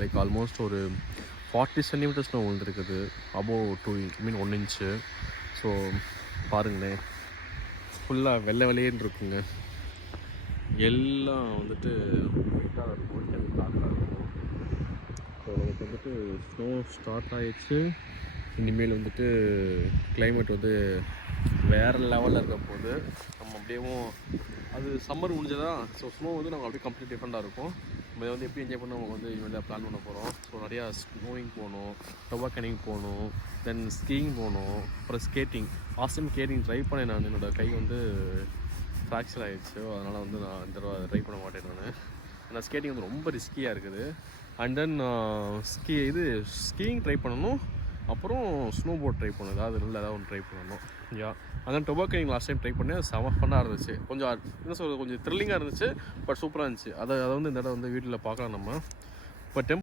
Like almost ஒரு 40 centimetre snow விழுந்துருக்குது, above 1 inch. So பாருங்களேன், ஃபுல்லாக வெள்ளை வெள்ளையேன்னு இருக்குங்க. எல்லாம் வந்துட்டு ஒயிட்டாக இருக்கும், டார்க்காக இருக்கும். ஸோ நமக்கு வந்துட்டு ஸ்னோ ஸ்டார்ட் ஆகிடுச்சு. இனிமேல் வந்துட்டு கிளைமேட் வந்து வேறு லெவலில் இருக்க போது. நம்ம அப்படியேவும் அது சம்மர் முடிஞ்சதா, ஸோ ஸ்னோ வந்து நம்ம அப்படியே கம்ப்ளீட் டிஃப்ரெண்ட்டாக இருக்கும். நம்ம இதை வந்து எப்படி என்ஜாய் பண்ண நம்ம வந்து இனிமேல் பிளான் பண்ண போகிறோம். ஸோ நிறையா ஸ்னோயிங் போகணும், டொபாக்கனிங் போகணும், தென் ஸ்கீயிங் போகணும், அப்புறம் skating. Last time skating try பண்ணேன் நான், என்னோடய கை வந்து ஃப்ராக்சர் ஆகிடுச்சு. அதனால் வந்து நான் இந்த தடவை ட்ரை பண்ண மாட்டேன் நான். ஏன்னா ஸ்கேட்டிங் வந்து ரொம்ப ரிஸ்கியாக இருக்குது. அண்ட் தென் ஸ்கீயிங் ட்ரை பண்ணணும், அப்புறம் ஸ்னோ போர்ட் ட்ரை பண்ணணும், ஏதாவது ஒன்று ட்ரை பண்ணணும். அதான் டொபாக்கனிங் லாஸ்ட் டைம் ட்ரை பண்ணேன், செம ஃபன்னாக இருந்துச்சு. கொஞ்சம் என்ன சொல்கிறது, கொஞ்சம் த்ரில்லிங்காக இருந்துச்சு, பட் சூப்பராக இருந்துச்சு. அதை வந்து இந்த இடம் வந்து வீட்டில் பார்க்கலாம் நம்ம. இப்போ